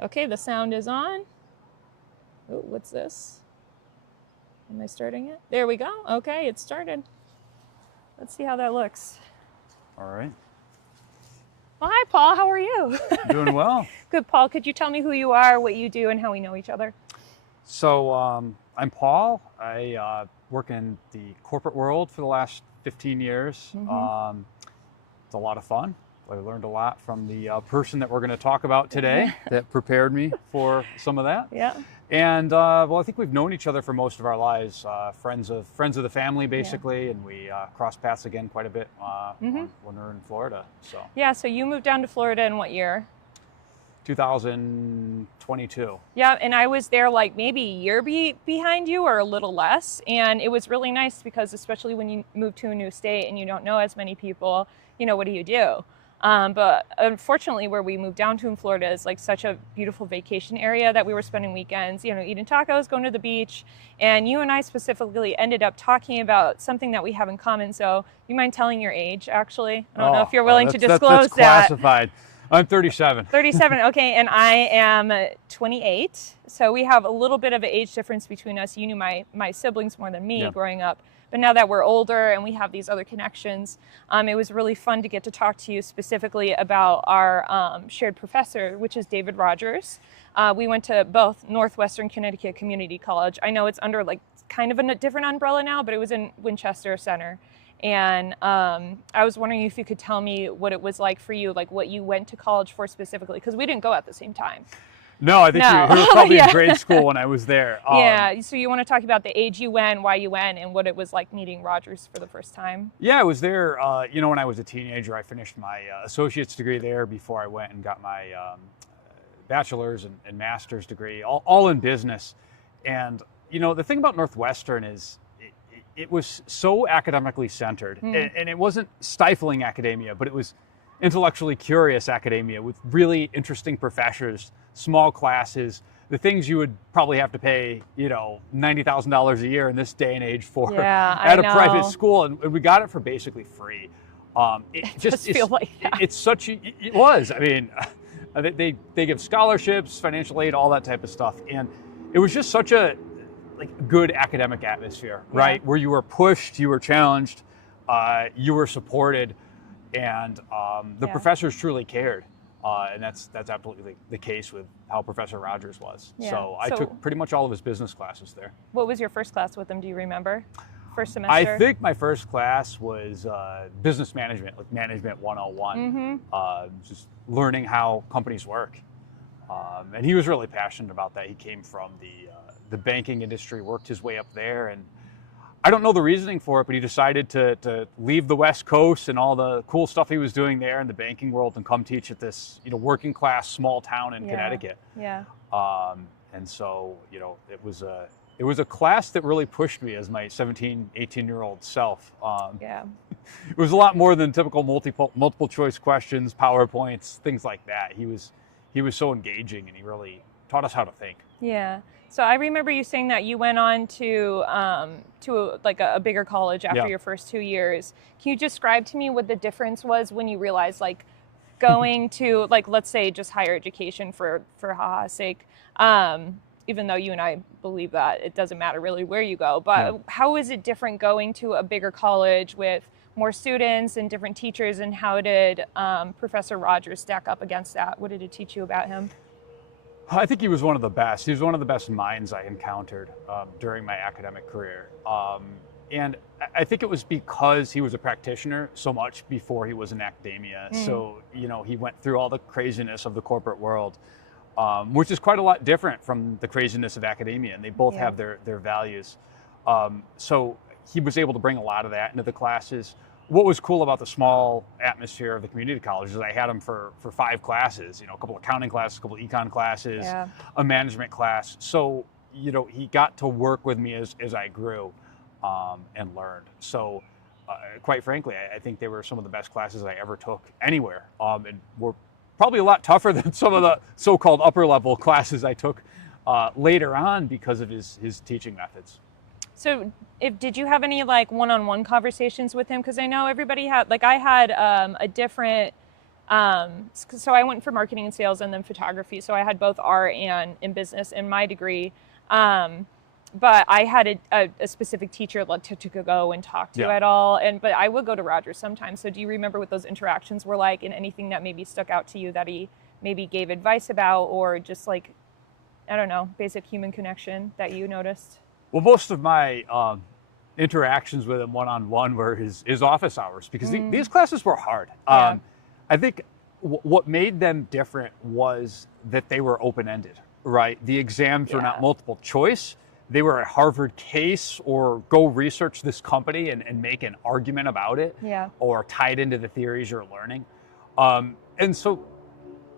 Okay, the sound is on. Oh, what's this? Am I starting it? There we go. Okay, it started. Let's see how that looks. All right. Well, hi, Paul. How are you? Doing well. Good, Paul. Could you tell me who you are, what you do, and how we know each other? So I'm Paul. I work in the corporate world for the last 15 years. It's a lot of fun. I learned a lot from the person that we're going to talk about today that prepared me for some of that. Yeah. And well, I think we've known each other for most of our lives, friends of the family, basically, and we crossed paths again quite a bit when we were in Florida. So Yeah, so you moved down to Florida in what year? 2022. Yeah, and I was there like maybe a year behind you or a little less. And it was really nice because especially when you move to a new state and you don't know as many people, what do you do? But unfortunately, where we moved down to in Florida is like such a beautiful vacation area that we were spending weekends, eating tacos, going to the beach. And you and I specifically ended up talking about something that we have in common. So you mind telling your age, actually? I don't know if you're willing to disclose that's classified. I'm 37. 37, okay, and I am 28. So we have a little bit of an age difference between us. You knew my siblings more than me growing up. But now that we're older and we have these other connections, it was really fun to get to talk to you specifically about our shared professor, which is David Rodgers. We went to both Northwestern Connecticut Community College. I know it's under like kind of a different umbrella now, but it was in Winchester Center. And I was wondering if you could tell me what it was like for you, like what you went to college for specifically, because we didn't go at the same time. No, I think you were probably in grade school when I was there. Yeah, so you want to talk about the age you went, why you went, and what it was like meeting Rodgers for the first time? Yeah, I was there, when I was a teenager. I finished my associate's degree there before I went and got my bachelor's and master's degree, all in business. And, the thing about Northwestern is it was so academically centered, and it wasn't stifling academia, but it was intellectually curious academia with really interesting professors, small classes, the things you would probably have to pay, $90,000 a year in this day and age for at a private school, and we got it for basically free. It just feel like that. It was. I mean, they give scholarships, financial aid, all that type of stuff, and it was just such a good academic atmosphere, right? Where you were pushed, you were challenged, you were supported, and the professors truly cared. And that's absolutely the case with how Professor Rodgers was. Yeah. So I took pretty much all of his business classes there. What was your first class with him? Do you remember? First semester? I think my first class was business management, like Management 101, just learning how companies work. And he was really passionate about that. He came from the banking industry, worked his way up there, and I don't know the reasoning for it, but he decided to leave the West Coast and all the cool stuff he was doing there in the banking world and come teach at this, working class small town in Connecticut. Yeah. And so, it was a class that really pushed me as my 17, 18-year-old self. It was a lot more than typical multiple choice questions, PowerPoints, things like that. He was so engaging, and he really taught us how to think. Yeah. So I remember you saying that you went on to a bigger college after your first 2 years. Can you describe to me what the difference was when you realized going to let's say just higher education for ha-ha's sake, even though you and I believe that it doesn't matter really where you go, but how is it different going to a bigger college with more students and different teachers, and how did Professor Rodgers stack up against that? What did it teach you about him? I think he was one of the best. He was one of the best minds I encountered during my academic career. And I think it was because he was a practitioner so much before he was in academia. So, he went through all the craziness of the corporate world, which is quite a lot different from the craziness of academia. And they both have their values. So he was able to bring a lot of that into the classes. What was cool about the small atmosphere of the community college is I had him for 5 classes, a couple of accounting classes, a couple of econ classes, a management class. So, he got to work with me as I grew and learned. So, quite frankly, I think they were some of the best classes I ever took anywhere, and were probably a lot tougher than some of the so-called upper level classes I took later on because of his teaching methods. So did you have any one-on-one conversations with him? Because I know everybody had, I had a different So I went for marketing and sales and then photography. So I had both art and in business in my degree. But I had a specific teacher to go and talk to at all. But I would go to Rodgers sometimes. So do you remember what those interactions were like, and anything that maybe stuck out to you that he maybe gave advice about, or just like, I don't know, basic human connection that you noticed? Well, most of my interactions with him one-on-one were his office hours, because these classes were hard. I think what made them different was that they were open-ended, right? The exams were not multiple choice. They were a Harvard case, or go research this company and make an argument about it, or tie it into the theories you're learning. And so,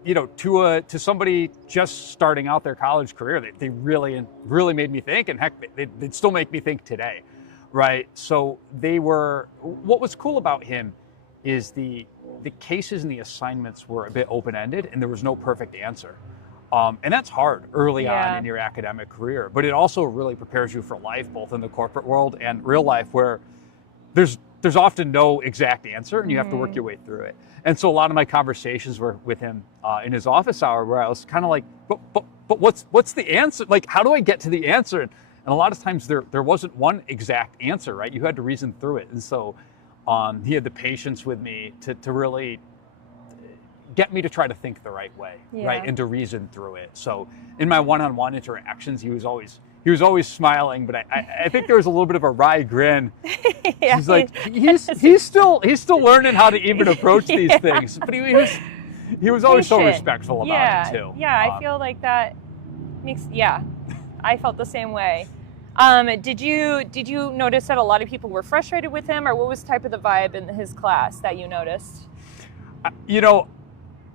you know, to somebody just starting out their college career, they really made me think, and heck, they'd still make me think today, right? So what was cool about him is the cases and the assignments were a bit open-ended, and there was no perfect answer. And that's hard early on in your academic career, but it also really prepares you for life, both in the corporate world and real life, where there's often no exact answer, and you have to work your way through it. And so a lot of my conversations were with him in his office hour, where I was kind of like, but what's the answer? Like, how do I get to the answer? And a lot of times there wasn't one exact answer, right? You had to reason through it. And so he had the patience with me to really get me to try to think the right way, right, and to reason through it. So in my one-on-one interactions, he was always smiling, but I think there was a little bit of a wry grin. He's like, he's still learning how to even approach these things, but he was always so respectful about it too. I feel like that makes I felt the same way. Did you notice that a lot of people were frustrated with him, or what was type of the vibe in his class that you noticed? You know,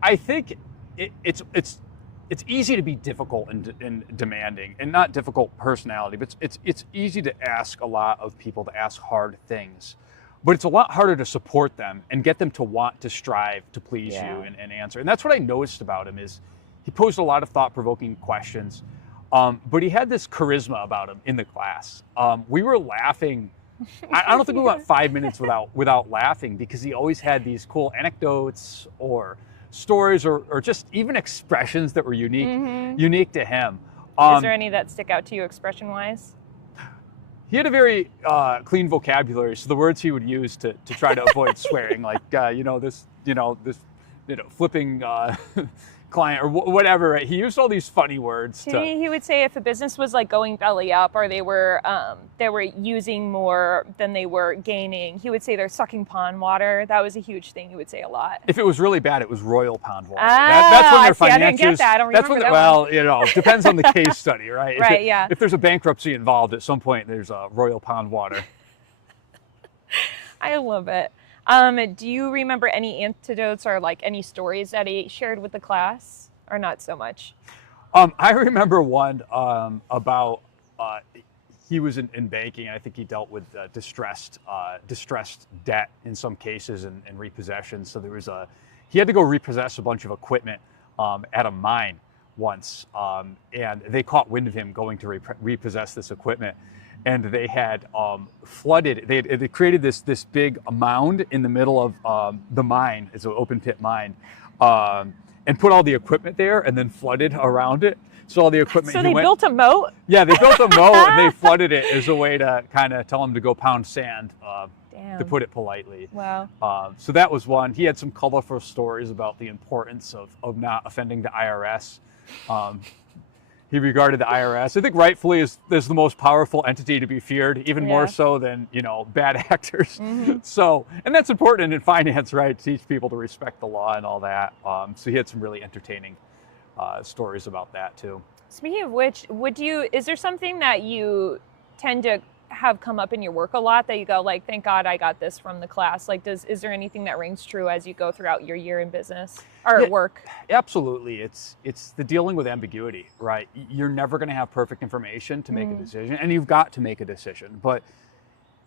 I think it's easy to be difficult and demanding, and not difficult personality, but it's easy to ask a lot of people, to ask hard things, but it's a lot harder to support them and get them to want to strive to please you and answer. And that's what I noticed about him, is he posed a lot of thought-provoking questions, but he had this charisma about him in the class. We were laughing. I don't think we went 5 minutes without laughing, because he always had these cool anecdotes or stories, or just even expressions that were unique to him. Is there any that stick out to you expression-wise? He had a very clean vocabulary, so the words he would use to try to avoid swearing, like flipping client or whatever, right? He used all these funny words. He would say if a business was like going belly up, or they were using more than they were gaining, he would say they're sucking pond water. That was a huge thing he would say a lot. If it was really bad, it was royal pond water. That's when their financials. I didn't get that. I don't remember that. Well, you know, depends on the case study, right? Right. If there's a bankruptcy involved, at some point there's royal pond water. I love it. Do you remember any antidotes or like any stories that he shared with the class, or not so much? I remember one about he was in banking, and I think he dealt with distressed debt in some cases, and repossession. So he had to go repossess a bunch of equipment at a mine once, and they caught wind of him going to repossess this equipment. And they had flooded. They created this big mound in the middle of the mine. It's an open pit mine, and put all the equipment there, and then flooded around it. So all the equipment. So they built a moat. Yeah, they built a moat, and they flooded it as a way to kind of tell him to go pound sand. To put it politely. Wow. So that was one. He had some colorful stories about the importance of not offending the IRS. He regarded the IRS, I think rightfully, as the most powerful entity to be feared, even more so than, bad actors. So, and that's important in finance, right? To teach people to respect the law and all that. So he had some really entertaining stories about that too. Speaking of which, is there something that you tend to have come up in your work a lot that you go like, thank God I got this from the class? Like, is there anything that rings true as you go throughout your year in business or at work? Absolutely. It's the dealing with ambiguity, right? You're never going to have perfect information to make a decision, and you've got to make a decision. But,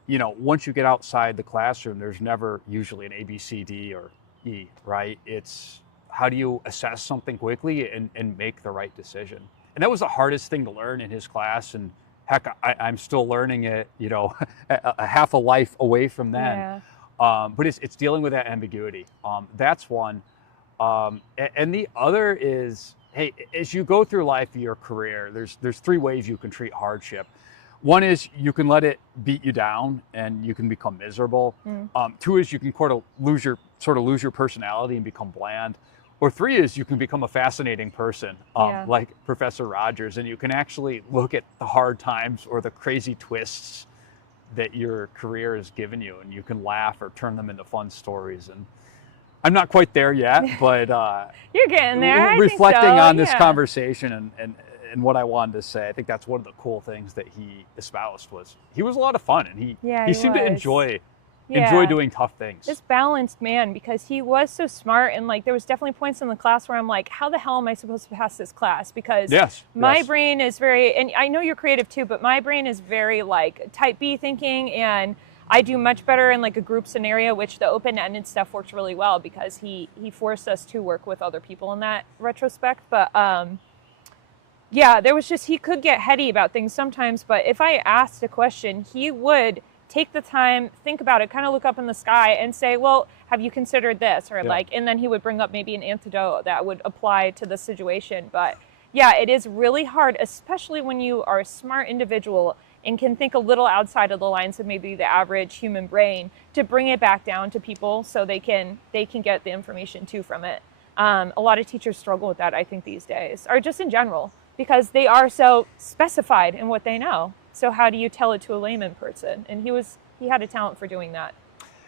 once you get outside the classroom, there's never usually an A, B, C, D, or E, right? It's how do you assess something quickly and make the right decision? And that was the hardest thing to learn in his class, and heck, I'm still learning it, a half a life away from then. But it's dealing with that ambiguity. That's one. And the other is, hey, as you go through life, your career, there's three ways you can treat hardship. One is you can let it beat you down and you can become miserable. Two is you can sort of lose your personality and become bland. Or three is you can become a fascinating person, like Professor Rodgers, and you can actually look at the hard times or the crazy twists that your career has given you, and you can laugh or turn them into fun stories. And I'm not quite there yet, but you're getting there. Reflecting on this Yeah. conversation and what I wanted to say, I think that's one of the cool things that he espoused was he was a lot of fun, and he seemed to enjoy doing tough things. This balanced man, because he was so smart, and like there was definitely points in the class where I'm like, how the hell am I supposed to pass this class? Because my brain is very, and I know you're creative too, but my brain is very like type B thinking, and I do much better in like a group scenario, which the open-ended stuff works really well because he forced us to work with other people in that retrospect. But there was just, he could get heady about things sometimes, but if I asked a question, he would take the time, think about it, kind of look up in the sky and say, well, have you considered this? Or and then he would bring up maybe an antidote that would apply to the situation. But yeah, it is really hard, especially when you are a smart individual and can think a little outside of the lines of maybe the average human brain, to bring it back down to people so they can get the information too from it. A lot of teachers struggle with that, I think, these days, or just in general, because they are so specified in what they know. So how do you tell it to a layman person? And he had a talent for doing that.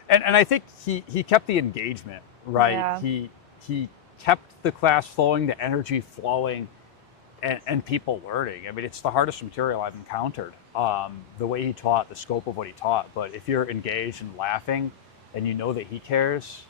And I think he kept the engagement, right? Yeah. He kept the class flowing, the energy flowing, and people learning. I mean, it's the hardest material I've encountered. The way he taught, the scope of what he taught. But if you're engaged and laughing and you know that he cares,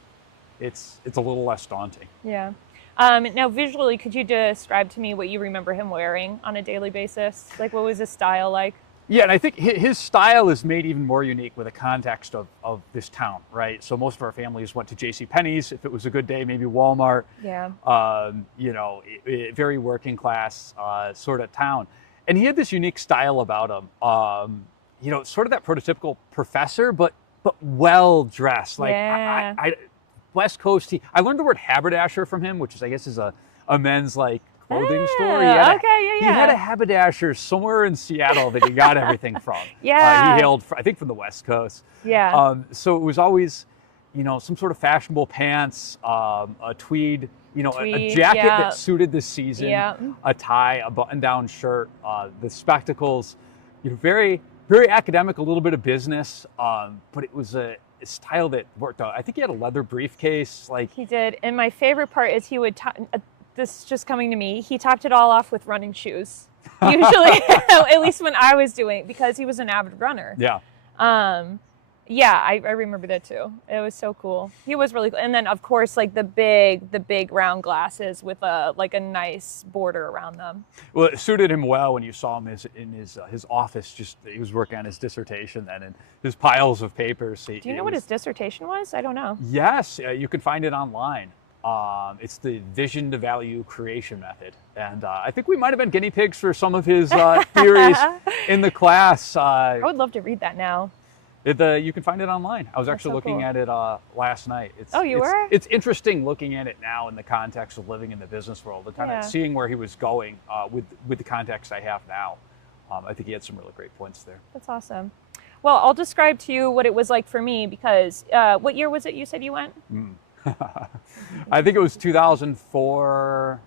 it's a little less daunting. Yeah. Now, visually, could you describe to me what you remember him wearing on a daily basis? Like, what was his style like? Yeah, and I think his style is made even more unique with the context of this town, right? So most of our families went to JCPenney's. If it was a good day, maybe Walmart. Yeah. Very working class sort of town. And he had this unique style about him. Sort of that prototypical professor, but well dressed. Like I West Coast. I learned the word haberdasher from him, which is, I guess, is a men's like clothing store. He had a haberdasher somewhere in Seattle that he got everything from. He hailed, I think, from the West Coast. So it was always, some sort of fashionable pants, a tweed, a jacket that suited the season, a tie, a button-down shirt, the spectacles. Very, very academic, a little bit of business, but it was a style that worked out. I think he had a leather briefcase. He did, and my favorite part is he would. This is just coming to me. He topped it all off with running shoes. Usually, at least when I was doing it, because he was an avid runner. I remember that too. It was so cool. He was really cool. And then, of course, like the big round glasses with a nice border around them. Well, it suited him well when you saw him in his office. He was working on his dissertation then, and his piles of papers. Do you know what his dissertation was? I don't know. Yes, you can find it online. It's the vision to value creation method. And I think we might have been guinea pigs for some of his theories in the class. I would love to read that now. You can find it online. I was actually looking at it last night. Were? It's interesting looking at it now in the context of living in the business world and kind of seeing where he was going with the context I have now. I think he had some really great points there. That's awesome. Well, I'll describe to you what it was like for me, because what year was it you said you went? I think it was 2004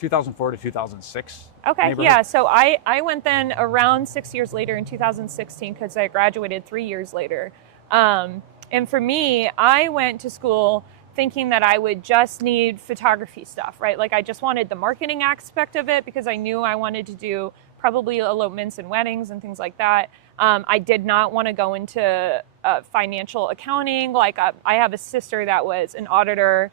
to 2006. Okay, yeah. So I went then around 6 years later in 2016, because I graduated 3 years later. And for me, I went to school thinking that I would just need photography stuff, right? Like I just wanted the marketing aspect of it because I knew I wanted to do probably elopements and weddings and things like that. I did not want to go into financial accounting. Like I have a sister that was an auditor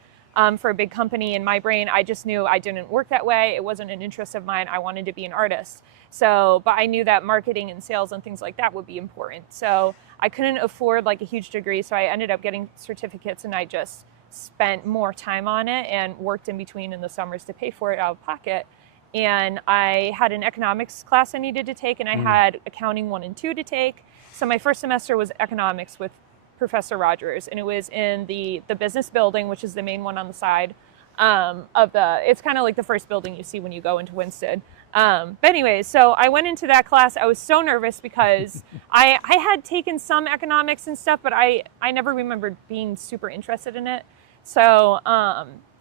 for a big company. In my brain, I just knew I didn't work that way. It wasn't an interest of mine. I wanted to be an artist. But I knew that marketing and sales and things like that would be important. So I couldn't afford like a huge degree. So I ended up getting certificates, and I just spent more time on it and worked in between in the summers to pay for it out of pocket. And I had an economics class I needed to take, and I had accounting 1 and 2 to take. So my first semester was economics with Professor Rodgers, and it was in the business building, which is the main one on the side it's kind of like the first building you see when you go into Winsted. But anyways, so I went into that class. I was so nervous because I had taken some economics and stuff, but I never remembered being super interested in it. So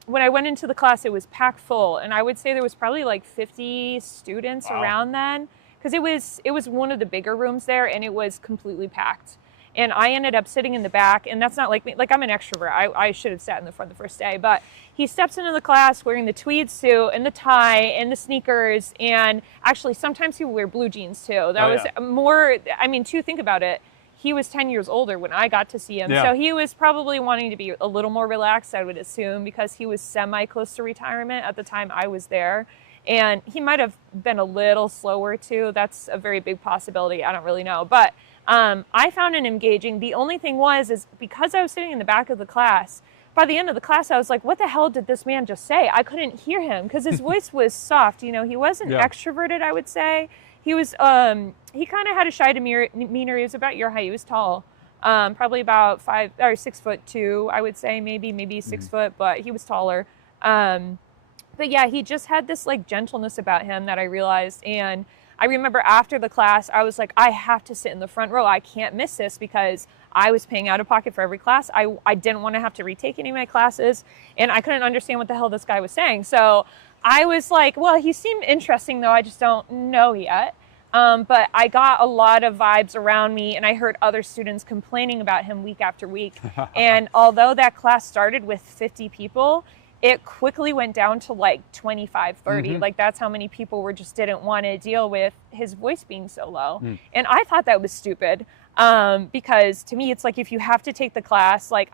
when I went into the class, it was packed full, and I would say there was probably like 50 students around then, because it was one of the bigger rooms there, and it was completely packed. And I ended up sitting in the back, and that's not like me. Like, I'm an extrovert. I should have sat in the front the first day. But he steps into the class wearing the tweed suit and the tie and the sneakers. And actually, sometimes he would wear blue jeans, too. That was more, I mean, to think about it, he was 10 years older when I got to see him. So he was probably wanting to be a little more relaxed, I would assume, because he was semi-close to retirement at the time I was there. And he might have been a little slower, too. That's a very big possibility. I don't really know. But I found it engaging. The only thing is because I was sitting in the back of the class, by the end of the class, I was like, what the hell did this man just say? I couldn't hear him because his voice was soft. You know, he wasn't extroverted, I would say. He was, he kind of had a shy demeanor. He was about your height. He was tall, probably about 6'2", I would say, maybe 6 foot, but he was taller. But yeah, he just had this like gentleness about him that I realized. And I remember after the class, I was like, I have to sit in the front row. I can't miss this because I was paying out of pocket for every class. I didn't want to have to retake any of my classes, and I couldn't understand what the hell this guy was saying. So I was like, well, he seemed interesting, though I just don't know yet. But I got a lot of vibes around me, and I heard other students complaining about him week after week. And although that class started with 50 people, it quickly went down to like 25, 30. Like, that's how many people didn't want to deal with his voice being so low. And I thought that was stupid. Because to me, it's like, if you have to take the class, like,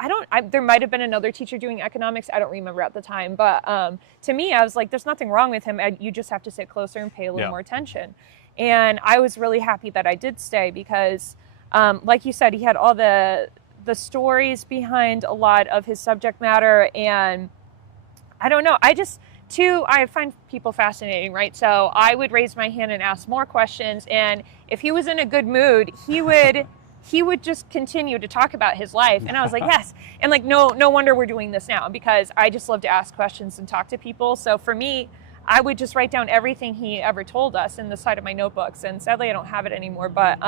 there might have been another teacher doing economics. I don't remember at the time. But to me, I was like, there's nothing wrong with him. You just have to sit closer and pay a little more attention. And I was really happy that I did stay because, like you said, he had all the stories behind a lot of his subject matter. And I don't know. I find people fascinating, right? So I would raise my hand and ask more questions. And if he was in a good mood, he would just continue to talk about his life. And I was like, yes. And like, no wonder we're doing this now, because I just love to ask questions and talk to people. So for me, I would just write down everything he ever told us in the side of my notebooks. And sadly, I don't have it anymore. But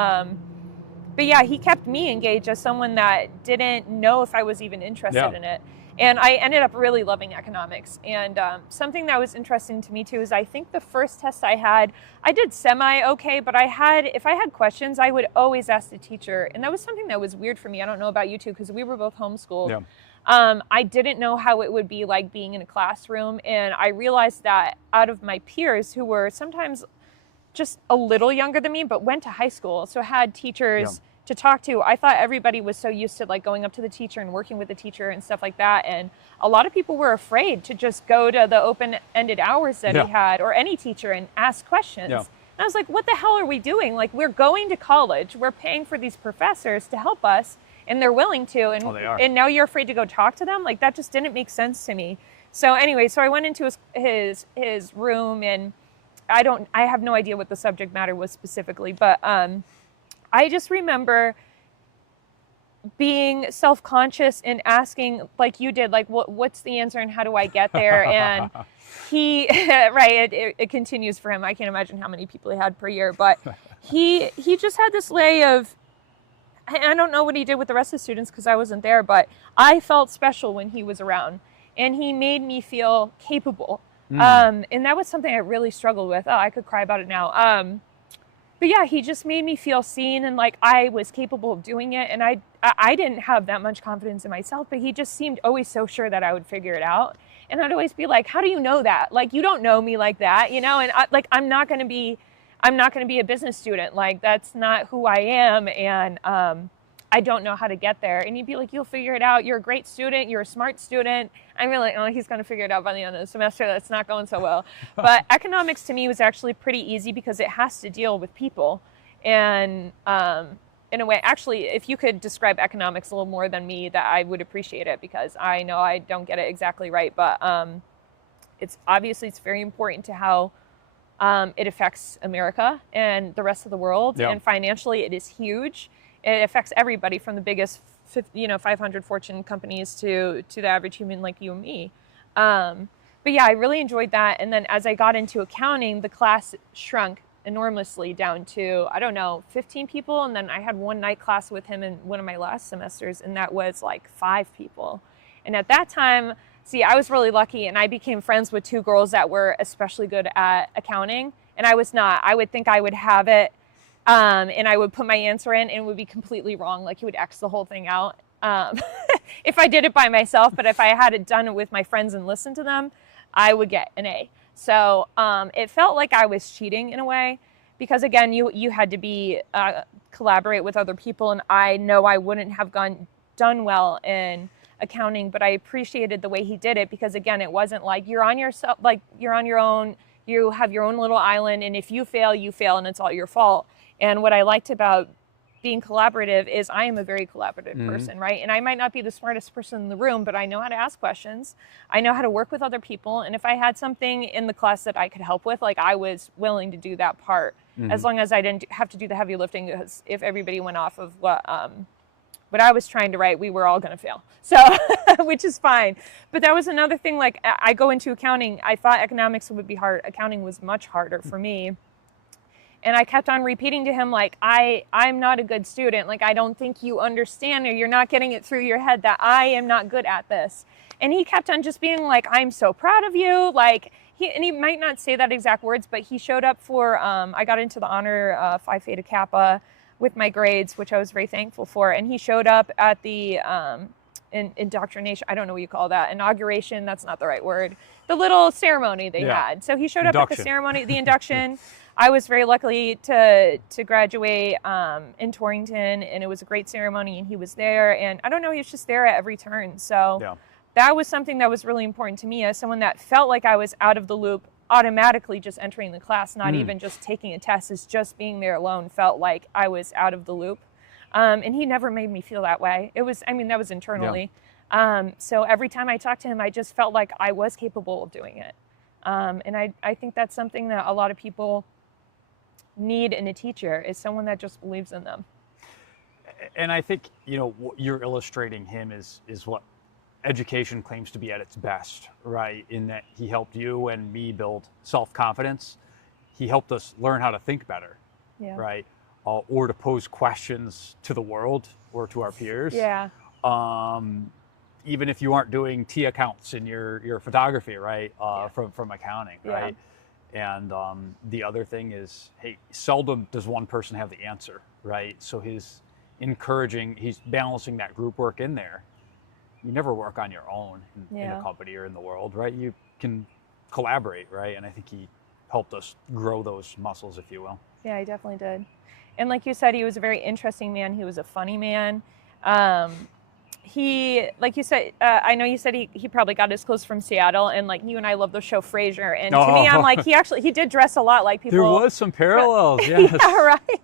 yeah, he kept me engaged as someone that didn't know if I was even interested in it. And I ended up really loving economics. And something that was interesting to me, too, is I think the first test I did semi-okay, but if I had questions, I would always ask the teacher. And that was something that was weird for me. I don't know about you, too, because we were both homeschooled. Yeah. I didn't know how it would be like being in a classroom. And I realized that out of my peers, who were sometimes just a little younger than me, but went to high school, so had teachers to talk to, I thought everybody was so used to like going up to the teacher and working with the teacher and stuff like that. And a lot of people were afraid to just go to the open-ended hours that he had, or any teacher, and ask questions. And I was like, what the hell are we doing? Like, we're going to college, we're paying for these professors to help us, and they're willing to, and and now you're afraid to go talk to them? Like, that just didn't make sense to me. So anyway, I went into his room, and I have no idea what the subject matter was specifically, but I just remember being self-conscious and asking, like you did, like, what's the answer and how do I get there? And he, it continues for him. I can't imagine how many people he had per year, but he just had this way of, I don't know what he did with the rest of the students because I wasn't there, but I felt special when he was around, and he made me feel capable. And that was something I really struggled with. Oh, I could cry about it now. But yeah, he just made me feel seen, and like I was capable of doing it. And I didn't have that much confidence in myself, but he just seemed always so sure that I would figure it out. And I'd always be like, how do you know that? Like, you don't know me like that, you know? And I'm not going to be a business student. Like, that's not who I am. And I don't know how to get there. And he'd be like, you'll figure it out. You're a great student. You're a smart student. I'm really like, oh, he's going to figure it out by the end of the semester. That's not going so well. But economics to me was actually pretty easy because it has to deal with people. And in a way, actually, if you could describe economics a little more than me, that I would appreciate it, because I know I don't get it exactly right. But it's very important to how it affects America and the rest of the world. And financially, it is huge. It affects everybody, from the biggest 500 Fortune companies to the average human like you and me. But yeah, I really enjoyed that. And then as I got into accounting, the class shrunk enormously down to, 15 people. And then I had one night class with him in one of my last semesters, and that was like 5 people. And at that time, I was really lucky, and I became friends with 2 girls that were especially good at accounting. And I was not. I would think I would have it, and I would put my answer in, and it would be completely wrong. Like, he would X the whole thing out if I did it by myself. But if I had it done with my friends and listened to them, I would get an A. So it felt like I was cheating in a way, because again, you had to be collaborate with other people, and I know I wouldn't have done well in accounting, but I appreciated the way he did it, because again, it wasn't like you're on your own, you have your own little island, and if you fail, and it's all your fault. And what I liked about being collaborative is I am a very collaborative person, right? And I might not be the smartest person in the room, but I know how to ask questions. I know how to work with other people. And if I had something in the class that I could help with, like, I was willing to do that part, as long as I didn't have to do the heavy lifting, because if everybody went off of what I was trying to write, we were all going to fail. So, which is fine. But that was another thing. Like, I go into accounting, I thought economics would be hard. Accounting was much harder for me. And I kept on repeating to him, like, I'm not a good student. Like, I don't think you understand, or you're not getting it through your head that I am not good at this. And he kept on just being like, I'm so proud of you. Like, he might not say that exact words, but he showed up for, I got into the honor Phi Theta Kappa with my grades, which I was very thankful for. And he showed up at the indoctrination, I don't know what you call that, inauguration, that's not the right word, the little ceremony they had. So he showed up at the ceremony, the induction. I was very lucky to graduate in Torrington, and it was a great ceremony, and he was there. And I don't know, he was just there at every turn. So that was something that was really important to me as someone that felt like I was out of the loop automatically just entering the class, not even just taking a test, is just being there alone felt like I was out of the loop. And he never made me feel that way. It was, that was internally. So every time I talked to him, I just felt like I was capable of doing it. And I think that's something that a lot of people need in a teacher, is someone that just believes in them. And I think, what you're illustrating him is what education claims to be at its best, right? In that he helped you and me build self-confidence. He helped us learn how to think better, right? Or to pose questions to the world or to our peers. Even if you aren't doing T accounts in your photography, right? From accounting, right? And the other thing is, hey, seldom does one person have the answer, right? So he's balancing that group work in there. You never work on your own in a company or in the world, right? You can collaborate, right? And I think he helped us grow those muscles, if you will. Yeah, he definitely did. And like you said, he was a very interesting man. He was a funny man. He, like you said, I know you said he probably got his clothes from Seattle, and like you and I love the show Frasier. And to me, I'm like, he did dress a lot like people. There was some parallels, yes. Yeah, right.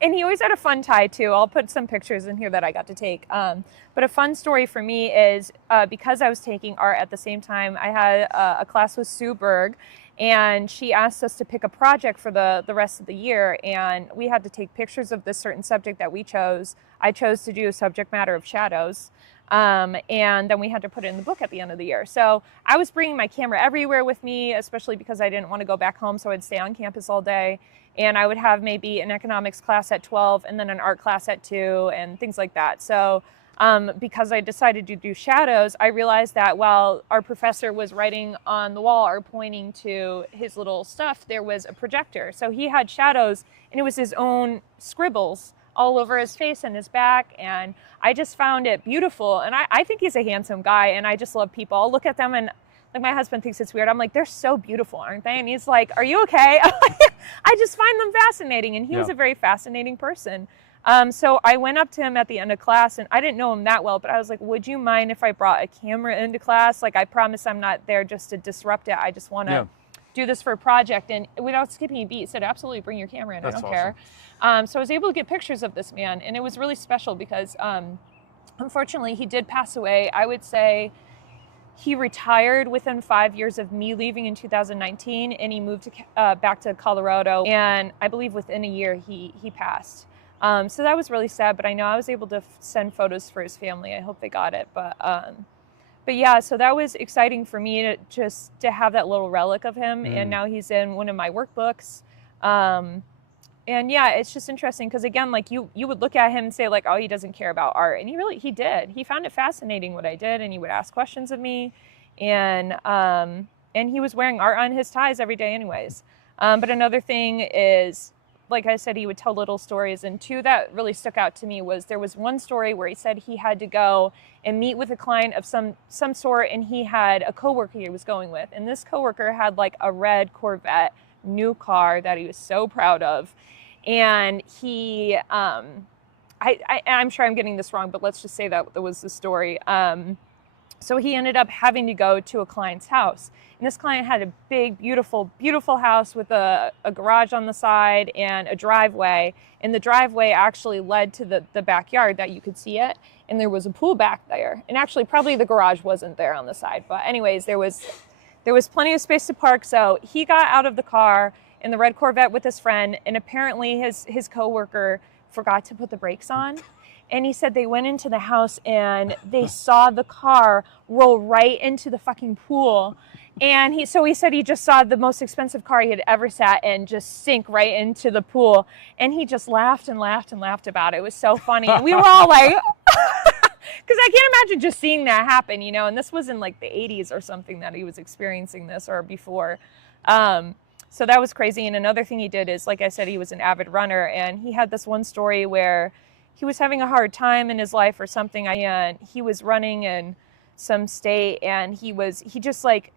And he always had a fun tie too. I'll put some pictures in here that I got to take. But a fun story for me is because I was taking art at the same time, I had a class with Sue Berg, and she asked us to pick a project for the rest of the year, and we had to take pictures of this certain subject that we chose. I chose to do a subject matter of shadows, and then we had to put it in the book at the end of the year. So I was bringing my camera everywhere with me, especially because I didn't want to go back home, so I'd stay on campus all day, and I would have maybe an economics class at 12 and then an art class at 2 and things like that. So because I decided to do shadows, I realized that while our professor was writing on the wall or pointing to his little stuff, there was a projector. So he had shadows, and it was his own scribbles all over his face and his back, and I just found it beautiful. And I think he's a handsome guy, and I just love people. I'll look at them, and like my husband thinks it's weird. I'm like, they're so beautiful, aren't they? And he's like, are you okay? I just find them fascinating, and he was a very fascinating person. So I went up to him at the end of class, and I didn't know him that well, but I was like, would you mind if I brought a camera into class? Like, I promise I'm not there just to disrupt it. I just want to do this for a project. And without skipping a beat, he said, absolutely, bring your camera in. I don't care. So I was able to get pictures of this man, and it was really special because unfortunately he did pass away. I would say he retired within 5 years of me leaving in 2019, and he moved back to Colorado, and I believe within a year he passed. So that was really sad, but I know I was able to send photos for his family. I hope they got it. But yeah, so that was exciting for me to have that little relic of him. And now he's in one of my workbooks. And yeah, it's just interesting because, again, like you would look at him and say like, oh, he doesn't care about art. And he did. He found it fascinating what I did, and he would ask questions of me. And he was wearing art on his ties every day anyways. But another thing is, like I said, he would tell little stories. And two that really stuck out to me was there was one story where he said he had to go and meet with a client of some sort, and he had a coworker he was going with. And this coworker had like a red Corvette, new car that he was so proud of. And he, I'm sure I'm getting this wrong, but let's just say that was the story. So he ended up having to go to a client's house. And this client had a big, beautiful, beautiful house with a garage on the side and a driveway. And the driveway actually led to the backyard that you could see it. And there was a pool back there. And actually, probably the garage wasn't there on the side. But anyways, there was plenty of space to park. So he got out of the car in the red Corvette with his friend. And apparently his coworker forgot to put the brakes on. And he said they went into the house and they saw the car roll right into the fucking pool. And he said he just saw the most expensive car he had ever sat in just sink right into the pool. And he just laughed and laughed and laughed about it. It was so funny. And we were all like, because I can't imagine just seeing that happen, you know. And this was in like the 80s or something that he was experiencing this, or before. So that was crazy. And another thing he did is, like I said, he was an avid runner. And he had this one story where he was having a hard time in his life or something, and he was running in some state, and he just like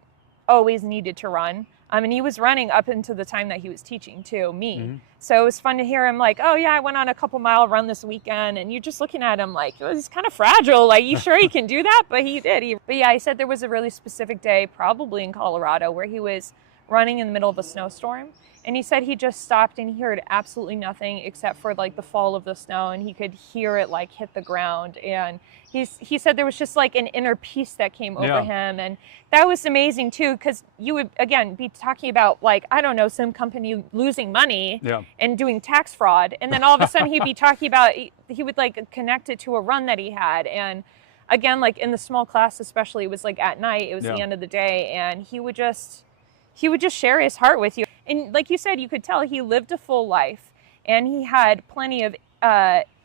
always needed to run. And he was running up until the time that he was teaching too, me. Mm-hmm. So it was fun to hear him like, oh yeah, I went on a couple mile run this weekend. And you're just looking at him like, oh, he's kind of fragile. Like, you sure he can do that? But he did. But yeah, he said there was a really specific day, probably in Colorado, where he was running in the middle of a snowstorm. And he said he just stopped and he heard absolutely nothing except for like the fall of the snow, and he could hear it like hit the ground. And he said there was just like an inner peace that came over him. And that was amazing too, because you would, again, be talking about like, I don't know, some company losing money and doing tax fraud. And then all of a sudden he'd be talking about, he would like connect it to a run that he had. And again, like in the small class, especially, it was like at night, it was the end of the day. And he would just share his heart with you. And like you said, you could tell he lived a full life, and he had plenty of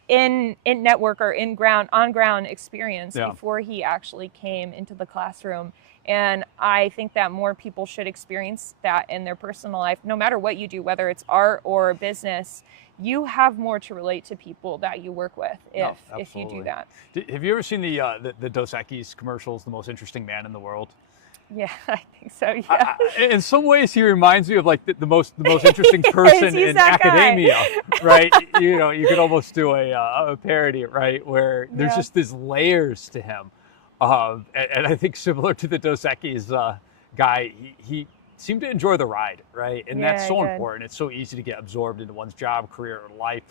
in network or on ground experience before he actually came into the classroom. And I think that more people should experience that in their personal life. No matter what you do, whether it's art or business, you have more to relate to people that you work with if you do that. Have you ever seen the Dos Equis commercials, The Most Interesting Man in the World? Yeah, I think so. Yeah. In some ways, he reminds me of like the most interesting person in academia, right? You know, you could almost do a parody, right, where there's just these layers to him, and I think similar to the Dos Equis guy, he seemed to enjoy the ride, right? And that's so important. It's so easy to get absorbed into one's job, career, or life,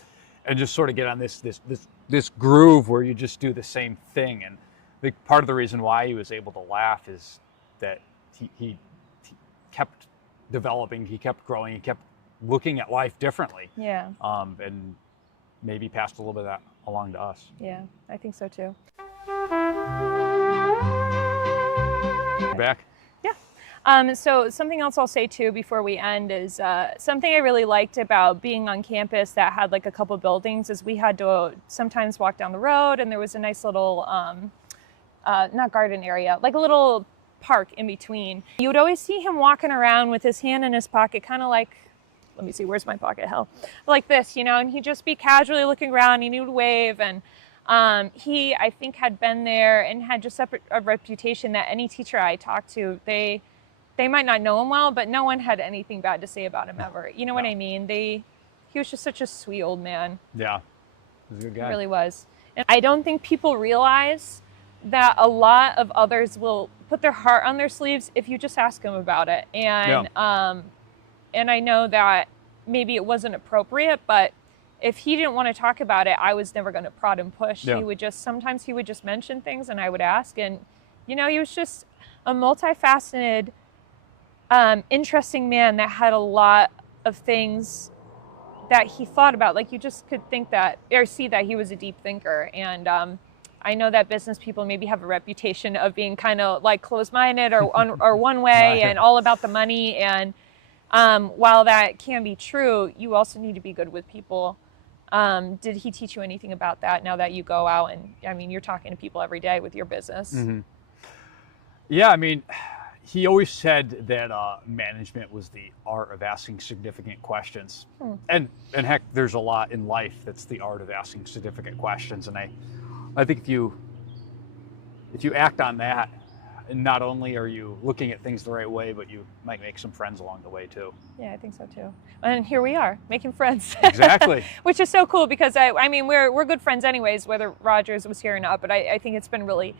and just sort of get on this groove where you just do the same thing. And I think part of the reason why he was able to laugh is that he kept developing, he kept growing, he kept looking at life differently. Yeah. And maybe passed a little bit of that along to us. Yeah, I think so too. You're back? Yeah. So something else I'll say too before we end is something I really liked about being on campus that had like a couple buildings is we had to sometimes walk down the road, and there was a nice little, not garden area, like a little park in between. You would always see him walking around with his hand in his pocket, kind of like, let me see, where's my pocket? Hell, like this, you know, and he'd just be casually looking around, and he would wave. And he, I think, had been there and had just a reputation that any teacher I talked to, they might not know him well, but no one had anything bad to say about him ever. You know what I mean? He was just such a sweet old man. Yeah, he was a good guy. He really was. And I don't think people realize that a lot of others will put their heart on their sleeves if you just ask them about it. And and I know that maybe it wasn't appropriate, but if he didn't want to talk about it, I was never going to prod and push. Yeah. Sometimes he would just mention things, and I would ask. And, you know, he was just a multifaceted, interesting man that had a lot of things that he thought about. Like, you just could think that, or see that he was a deep thinker. And I know that business people maybe have a reputation of being kind of like closed-minded or one way and all about the money. And while that can be true, you also need to be good with people. Did he teach you anything about that now that you go out and, I mean, you're talking to people every day with your business? Mm-hmm. Yeah, I mean, he always said that management was the art of asking significant questions. And heck, there's a lot in life that's the art of asking significant questions. And I think if you act on that, not only are you looking at things the right way, but you might make some friends along the way too. Yeah, I think so too. And here we are, making friends. Exactly. Which is so cool because I mean, we're good friends anyways, whether Rodgers was here or not, but I think it's been really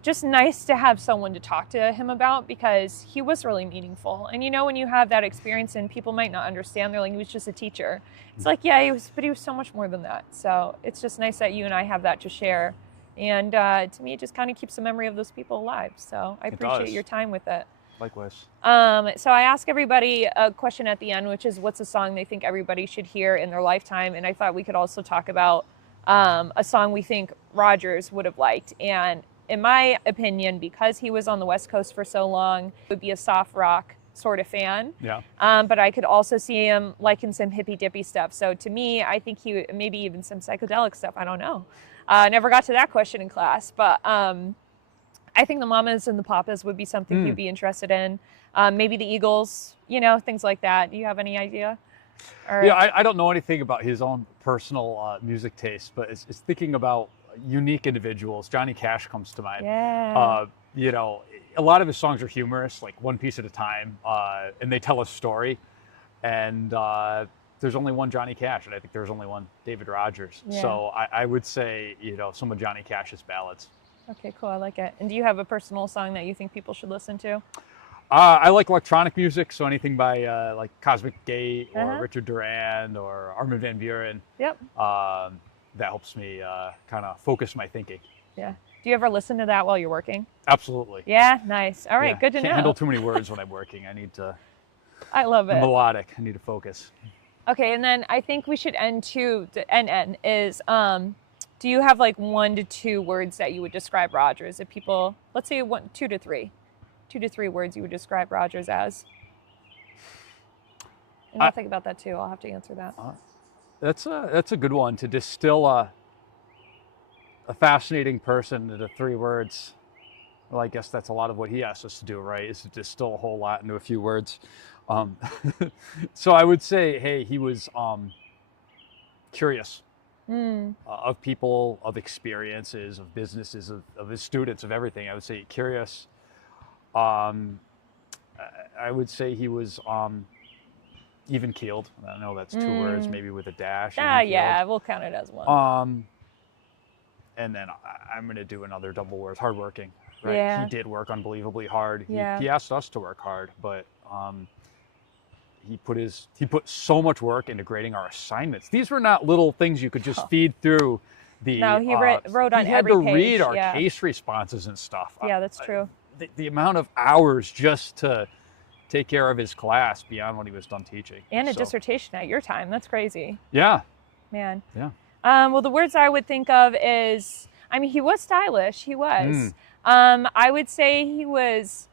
just nice to have someone to talk to him about, because he was really meaningful. And you know, when you have that experience and people might not understand, they're like, he was just a teacher. It's like, yeah, but he was so much more than that. So it's just nice that you and I have that to share. And to me, it just kind of keeps the memory of those people alive. So I appreciate your time with it. Likewise. So I ask everybody a question at the end, which is, what's a song they think everybody should hear in their lifetime? And I thought we could also talk about a song we think Rodgers would have liked. And in my opinion, because he was on the West Coast for so long, he would be a soft rock sort of fan. Yeah. But I could also see him liking some hippy dippy stuff. So to me, I think he maybe even some psychedelic stuff. I don't know. Never got to that question in class, but I think the Mamas and the Papas would be something he'd be interested in. Maybe the Eagles, you know, things like that. Do you have any idea? Or... Yeah, I don't know anything about his own personal music taste, but it's thinking about unique individuals. Johnny Cash comes to mind. Yeah. You know, a lot of his songs are humorous, like One Piece at a Time, and they tell a story. And there's only one Johnny Cash, and I think there's only one David Rodgers. Yeah. So I would say, you know, some of Johnny Cash's ballads. Okay, cool. I like it. And do you have a personal song that you think people should listen to? I like electronic music, so anything by like Cosmic Gate or Richard Durand or Armin van Buuren. Yep. That helps me kind of focus my thinking. Yeah. Do you ever listen to that while you're working? Absolutely. Yeah, nice. All right, good to know. Can't handle too many words when I'm working. I need to. I love it. Melodic. I need to focus. Okay, and then I think we should end to NN is, do you have like 1 to 2 words that you would describe Rodgers? If people, let's say 2 to 3 words you would describe Rodgers as. And I'll think about that too. I'll have to answer that. That's a good one, to distill a fascinating person into 3 words. Well, I guess that's a lot of what he asked us to do, right? Is to distill a whole lot into a few words. So I would say, hey, he was curious of people, of experiences, of businesses, of his students, of everything. I would say curious. I would say he was even keeled. I know that's 2 words, maybe with a dash. Yeah, we'll count it as one. And then I'm going to do another double word, hardworking. Right? Yeah. He did work unbelievably hard. He asked us to work hard, but he put so much work into grading our assignments. These were not little things you could just feed through the. No, he wrote on every page. He had to read our case responses and stuff. Yeah, that's true. The amount of hours just to take care of his class beyond what he was done teaching. And a dissertation at your time. That's crazy. Yeah. Man. Yeah. Well, the words I would think of is, I mean, he was stylish. He was. I would say he was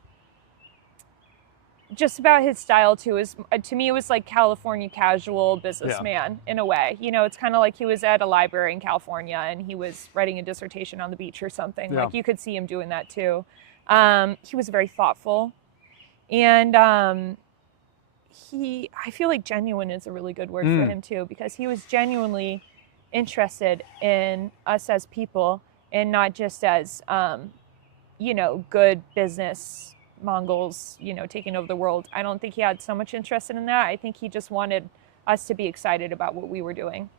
just about his style too. Is to me, it was like California casual businessman in a way. You know, it's kind of like he was at a library in California and he was writing a dissertation on the beach or something. Like you could see him doing that too. He was very thoughtful, and I feel like genuine is a really good word for him too, because he was genuinely interested in us as people and not just as you know, good business Mongols, you know, taking over the world. I don't think he had so much interest in that. I think he just wanted us to be excited about what we were doing,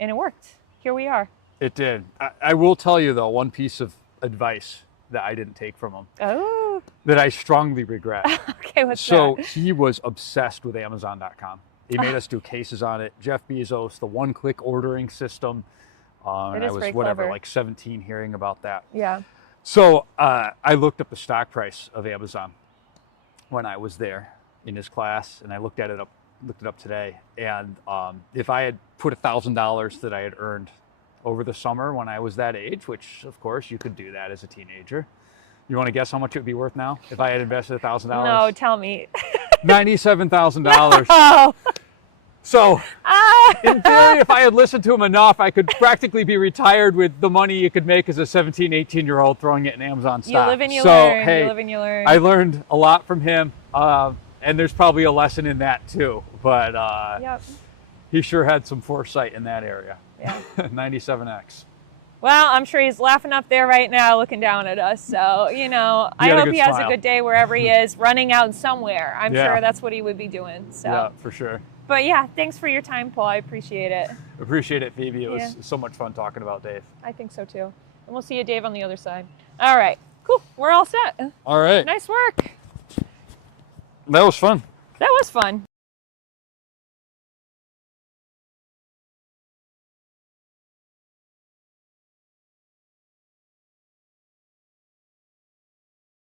and it worked. Here we are. It did. I will tell you though, one piece of advice that I didn't take from him. Oh. That I strongly regret. Okay, what's that? So he was obsessed with Amazon.com. He made us do cases on it. Jeff Bezos, the one-click ordering system. And I was like 17 hearing about that. Yeah. So I looked up the stock price of Amazon when I was there in his class, and I looked at it up looked it up today, and if I had put $1,000 that I had earned over the summer when I was that age, which of course you could do that as a teenager, you want to guess how much it would be worth now if I had invested $1,000? No, tell me. $97,000. Oh. So, in theory, if I had listened to him enough, I could practically be retired with the money you could make as a 17, 18-year-old throwing it in Amazon stock. You live and you so, learn. Hey, you live and you learn. I learned a lot from him, and there's probably a lesson in that too. But Yep. he sure had some foresight in that area. Yeah. 97X. Well, I'm sure he's laughing up there right now, looking down at us. So, you know, I hope he has a good day wherever he is, running out somewhere. I'm sure that's what he would be doing. So. Yeah, for sure. But yeah, thanks for your time, Paul. I appreciate it. Appreciate it, Phoebe. It was so much fun talking about Dave. I think so too. And we'll see you, Dave, on the other side. All right. Cool. We're all set. All right. Nice work. That was fun. That was fun.